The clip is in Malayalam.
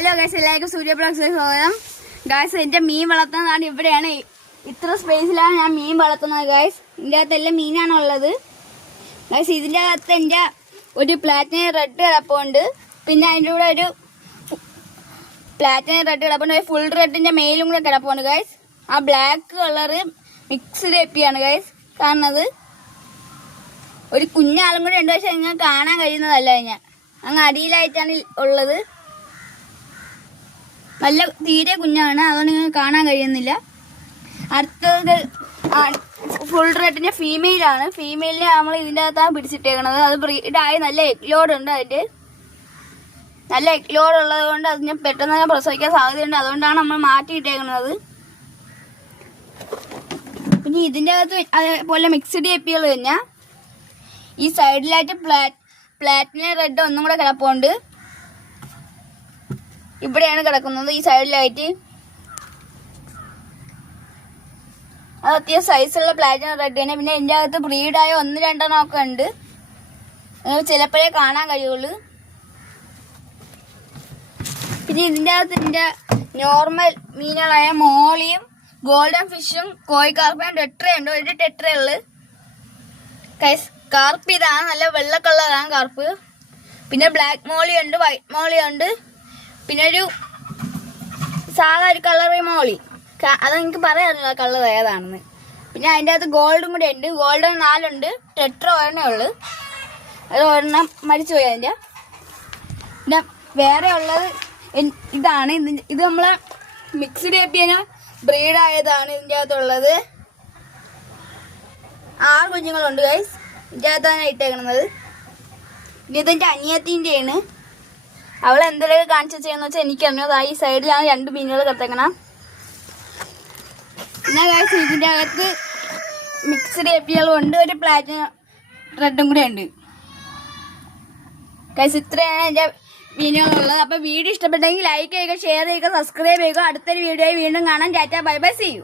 ഹലോ ഗൈസ്, എല്ലാവർക്കും സൂര്യപ്രകാശ് സ്വാഗതം. ഗൈസ്, എന്റെ മീൻ വളർത്തുന്നതാണ്. ഇവിടെയാണ് ഇത്ര സ്പേസിലാണ് ഞാൻ മീൻ വളർത്തുന്നത്. ഗൈസ്, ഇതിൻ്റെ അകത്ത് എല്ലാം മീനാണുള്ളത്. ഗൈസ്, ഇതിൻ്റെ അകത്ത് എൻ്റെ ഒരു പ്ലാറ്റിനം റെഡ് കിടപ്പുണ്ട്. പിന്നെ അതിൻ്റെ കൂടെ ഒരു പ്ലാറ്റിനം റെഡ് കിടപ്പുണ്ട്. ഒരു ഫുൾ റെഡിൻ്റെ മെയിലും കൂടെ കിടപ്പുണ്ട്. ഗൈസ്, ആ ബ്ലാക്ക് കളറ് മിക്സ്ഡ് എപ്പിയാണ് ഗൈസ് കാണുന്നത്. ഒരു കുഞ്ഞാളും കൂടെ ഉണ്ട്, പക്ഷെ നിങ്ങൾക്ക് കാണാൻ കഴിയുന്നതല്ല. ഞാൻ അങ്ങ് അടിയിലായിട്ടാണ് ഉള്ളത്. നല്ല തീരെ കുഞ്ഞാണ്, അതുകൊണ്ട് നിങ്ങൾക്ക് കാണാൻ കഴിയുന്നില്ല. അടുത്തത് ഫുൾ റെഡിന്റെ ഫീമെയിലാണ്. ഫീമെയിലിനെ നമ്മൾ ഇതിൻ്റെ അകത്താണ് പിടിച്ചിട്ടേക്കണത്. അത് ബ്രീഡായി നല്ല എഗ് ലോഡ് ഉണ്ട്. അതിൻ്റെ നല്ല എഗ് ലോഡ് ഉള്ളത് കൊണ്ട് അതിന് പെട്ടെന്ന് തന്നെ പ്രസവിക്കാൻ സാധ്യതയുണ്ട്. അതുകൊണ്ടാണ് നമ്മൾ മാറ്റിയിട്ടേക്കുന്നത്. പിന്നെ ഇതിൻ്റെ അകത്ത് അതേപോലെ മിക്സ്ഡ് എപ്പികൾ കഴിഞ്ഞാൽ ഈ സൈഡിലായിട്ട് പ്ലാറ്റിനം റെഡ് ഒന്നും കൂടെ കിടപ്പുണ്ട്. ഇവിടെയാണ് കിടക്കുന്നത്, ഈ സൈഡിലായിട്ട്. അത് അത്യാവശ്യം സൈസുള്ള പ്ലാറ്റിനം റെഡ് തന്നെ. പിന്നെ എൻ്റെ അകത്ത് ബ്രീഡായ 1-2 ഒക്കെ ഉണ്ട്. ചിലപ്പോഴേ കാണാൻ കഴിയുള്ളൂ. പിന്നെ ഇതിൻ്റെ അകത്ത് എൻ്റെ നോർമൽ മീനുകളായ മോളിയും ഗോൾഡൻ ഫിഷും കോഴിക്കാർപ്പും ടെട്രയുണ്ട്. ഒരു ടെട്രയുള്ളു. കാർപ്പ് ഇതാണ്, നല്ല വെള്ള കളറാണ് കാർപ്പ്. പിന്നെ ബ്ലാക്ക് മോളി ഉണ്ട്, വൈറ്റ് മോളി ഉണ്ട്. പിന്നെ ഒരു സാധാ ഒരു കളറി മോളി, അതെനിക്ക് പറയാറില്ല കളർ ഏതാണെന്ന്. പിന്നെ അതിൻ്റെ അകത്ത് ഗോൾഡും കൂടെ ഉണ്ട്. ഗോൾഡൻ 4 ഉണ്ട്, ടെട്ര ഒരെണ്ണേ ഉള്ളു. അത് ഒരെണ്ണം മരിച്ചു പോയി അതിൻ്റെ. പിന്നെ വേറെ ഉള്ളത് ഇതാണ്. ഇത് നമ്മളെ മിക്സ്ഡ് എപ്പിയന് ബ്രീഡായതാണ് ഇതിൻ്റെ അകത്തുള്ളത്. 6 കുഞ്ഞുങ്ങളുണ്ട് ഗൈസ്. ഇതിൻ്റെ അകത്താണ് ഇട്ടേക്കണത്. ഇതെൻ്റെ അനിയത്തിൻ്റെയാണ്. അവൾ എന്തെങ്കിലും കാണിച്ചു ചെയ്യുന്ന വെച്ചാൽ എനിക്കറിഞ്ഞത്. ഈ സൈഡിലാണ് 2 മീനുകൾ കിടത്തേക്കണം. പിന്നെ ഗൈസ്, ഇതിൻ്റെ അകത്ത് മിക്സ്ഡ് എപ്പികളും ഉണ്ട്, ഒരു പ്ലാറ്റിനം റെഡും കൂടെ ഉണ്ട്. ഗൈസ്, ഇത്രയാണ് എൻ്റെ മീനുകളുള്ളത്. അപ്പോൾ വീഡിയോ ഇഷ്ടപ്പെട്ടെങ്കിൽ ലൈക്ക് ചെയ്യുക, ഷെയർ ചെയ്യുക, സബ്സ്ക്രൈബ് ചെയ്യുക. അടുത്തൊരു വീഡിയോയിൽ വീണ്ടും കാണാം. Tata, bye bye, see U.